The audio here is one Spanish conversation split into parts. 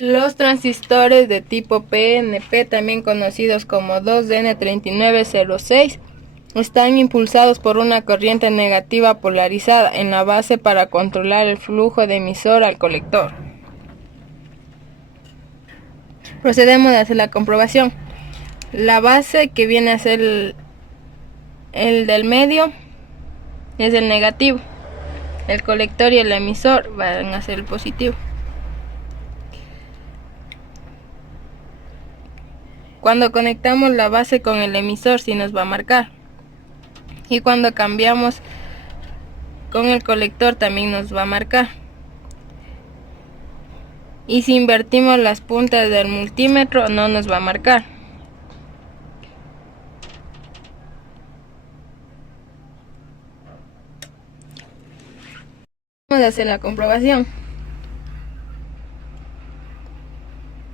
Los transistores de tipo PNP, también conocidos como 2N3906, están impulsados por una corriente negativa polarizada en la base para controlar el flujo de emisor al colector. Procedemos a hacer la comprobación. La base, que viene a ser el del medio, es el negativo. El colector y el emisor van a ser el positivo. Cuando conectamos la base con el emisor, sí nos va a marcar. Y cuando cambiamos con el colector, también nos va a marcar. Y si invertimos las puntas del multímetro, no nos va a marcar. Vamos a hacer la comprobación.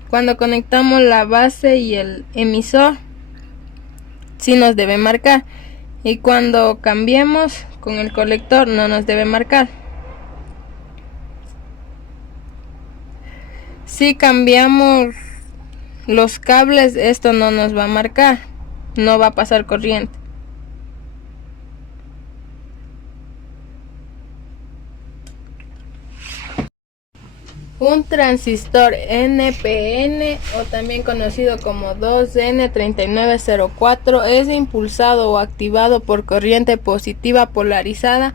Cuando conectamos la base y el emisor, sí nos debe marcar. Y cuando cambiemos con el colector, no nos debe marcar. Si cambiamos los cables, esto no nos va a marcar, no va a pasar corriente. Un transistor NPN, o también conocido como 2N3904, es impulsado o activado por corriente positiva polarizada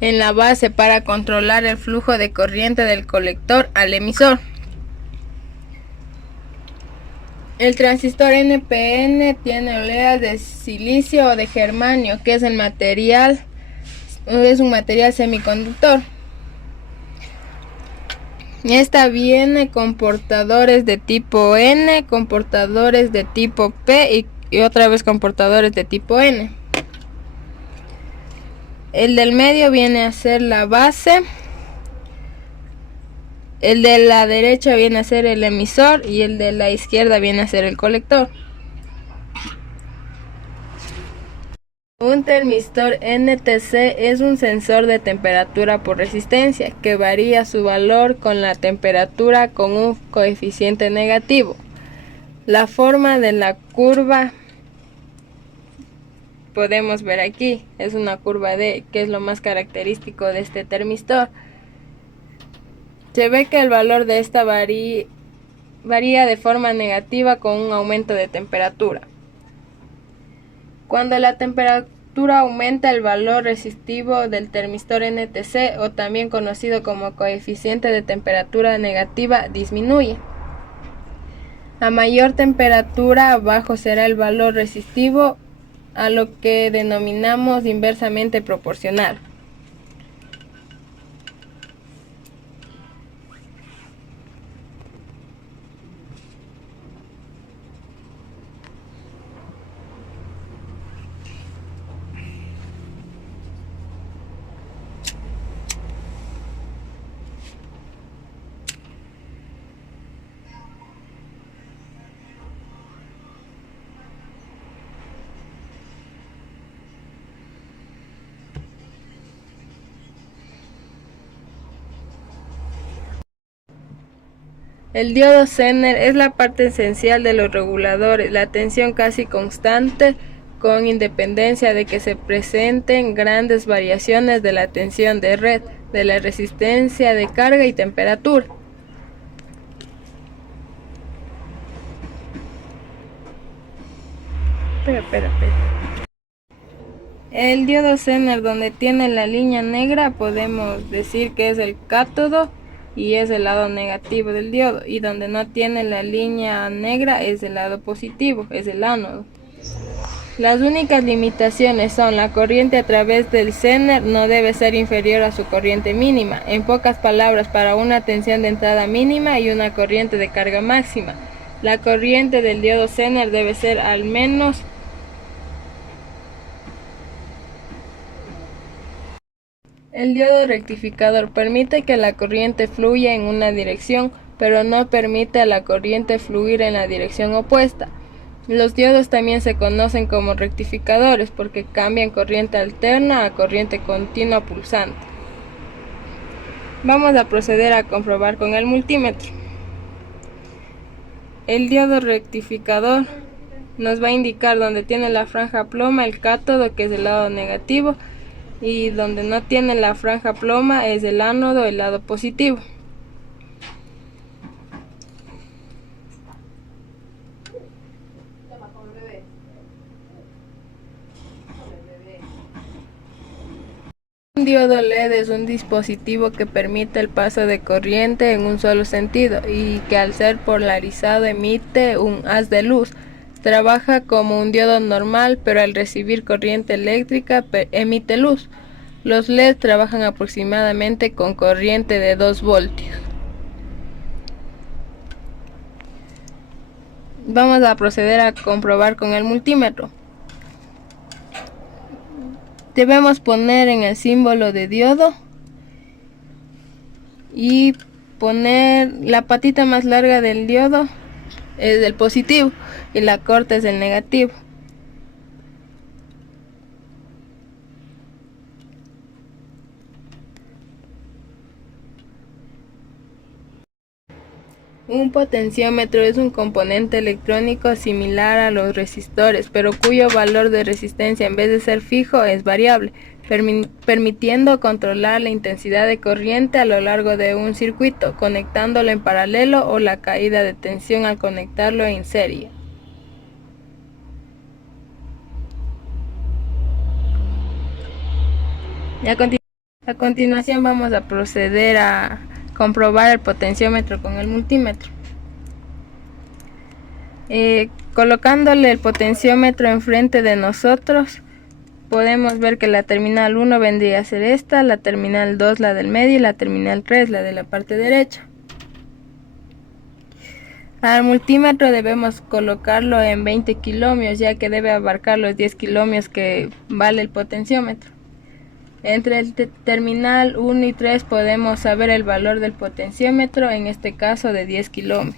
en la base para controlar el flujo de corriente del colector al emisor. El transistor NPN tiene oleas de silicio o de germanio, que es un material semiconductor. Esta viene con portadores de tipo N, con portadores de tipo P y otra vez con portadores de tipo N. El del medio viene a ser la base. El de la derecha viene a ser el emisor y el de la izquierda viene a ser el colector. Un termistor NTC es un sensor de temperatura por resistencia que varía su valor con la temperatura con un coeficiente negativo. La forma de la curva podemos ver aquí, es una curva D, que es lo más característico de este termistor. Se ve que el valor de esta varía de forma negativa con un aumento de temperatura. Cuando la temperatura aumenta, el valor resistivo del termistor NTC, o también conocido como coeficiente de temperatura negativa, disminuye. A mayor temperatura, bajo será el valor resistivo, a lo que denominamos inversamente proporcional. El diodo Zener es la parte esencial de los reguladores, la tensión casi constante con independencia de que se presenten grandes variaciones de la tensión de red, de la resistencia de carga y temperatura. Espera. El diodo Zener, donde tiene la línea negra, podemos decir que es el cátodo y es el lado negativo del diodo, y donde no tiene la línea negra es el lado positivo, es el ánodo. Las únicas limitaciones son: la corriente a través del Zener no debe ser inferior a su corriente mínima, en pocas palabras, para una tensión de entrada mínima y una corriente de carga máxima, la corriente del diodo Zener debe ser al menos El diodo rectificador permite que la corriente fluya en una dirección, pero no permite a la corriente fluir en la dirección opuesta. Los diodos también se conocen como rectificadores porque cambian corriente alterna a corriente continua pulsante. Vamos a proceder a comprobar con el multímetro. El diodo rectificador nos va a indicar donde tiene la franja ploma el cátodo, que es el lado negativo, y donde no tiene la franja ploma es el ánodo, el lado positivo. Un diodo LED es un dispositivo que permite el paso de corriente en un solo sentido y que al ser polarizado emite un haz de luz. Trabaja como un diodo normal, pero al recibir corriente eléctrica emite luz. Los LED trabajan aproximadamente con corriente de 2 voltios. Vamos a proceder a comprobar con el multímetro. Debemos poner en el símbolo de diodo y poner la patita más larga del diodo es el positivo y la corta es el negativo. Un potenciómetro es un componente electrónico similar a los resistores, pero cuyo valor de resistencia en vez de ser fijo es variable, permitiendo controlar la intensidad de corriente a lo largo de un circuito, conectándolo en paralelo o la caída de tensión al conectarlo en serie. A continuación vamos a proceder a comprobar el potenciómetro con el multímetro. Colocándole el potenciómetro enfrente de nosotros, podemos ver que la terminal 1 vendría a ser esta, la terminal 2 la del medio y la terminal 3 la de la parte derecha. Al multímetro debemos colocarlo en 20 kiloohmios, ya que debe abarcar los 10 kiloohmios que vale el potenciómetro. Entre el terminal 1 y 3 podemos saber el valor del potenciómetro, en este caso de 10 kiloohmios.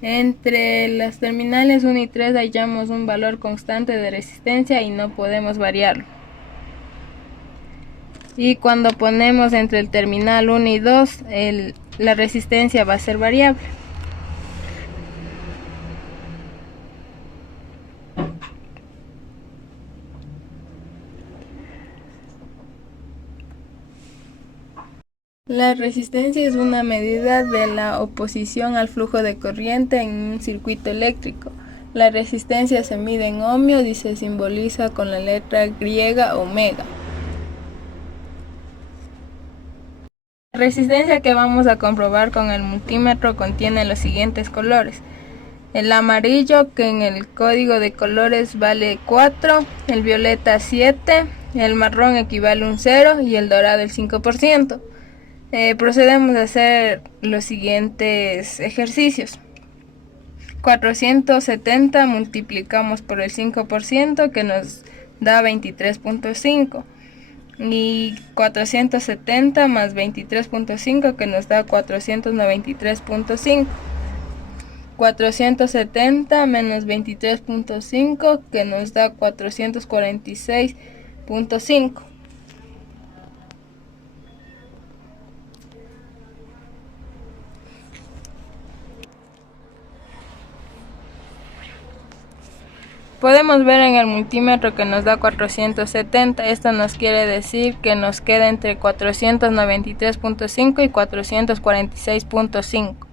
Entre las terminales 1 y 3 hallamos un valor constante de resistencia y no podemos variarlo. Y cuando ponemos entre el terminal 1 y 2, la resistencia va a ser variable. La resistencia es una medida de la oposición al flujo de corriente en un circuito eléctrico. La resistencia se mide en ohmios y se simboliza con la letra griega omega. La resistencia que vamos a comprobar con el multímetro contiene los siguientes colores. El amarillo, que en el código de colores vale 4, el violeta 7, el marrón equivale a un 0 y el dorado el 5%. Procedemos a hacer los siguientes ejercicios. 470 multiplicamos por el 5%, que nos da 23.5, y 470 más 23.5, que nos da 493.5. 470 menos 23.5, que nos da 446.5. Podemos ver en el multímetro que nos da 470, esto nos quiere decir que nos queda entre 493.5 y 446.5.